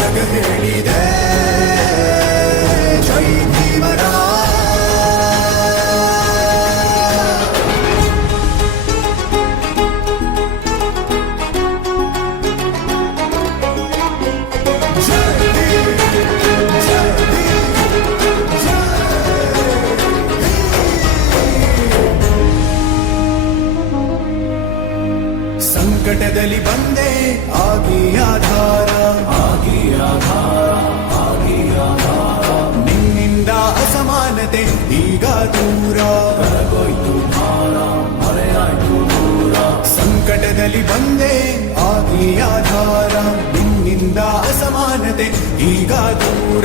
ಜಗ ಹೇಳಿದೆ. ಜೈ ಭೀಮರ ಸಂಕಟದಲ್ಲಿ ಬಂದೆ ಆಗಿ ಆಧಾರ. ಈಗ ದೂರ. ಕರಗೋಯ್ತು ಭಾರ ಮರೆಯಾಯ್ತು ದೂರ. ಸಂಕಟದಲ್ಲಿ ಬಂದೆ ಆಗಿ ಆಧಾರ. ನಿನ್ನಿಂದ ಅಸಮಾನತೆ ಈಗ ದೂರ.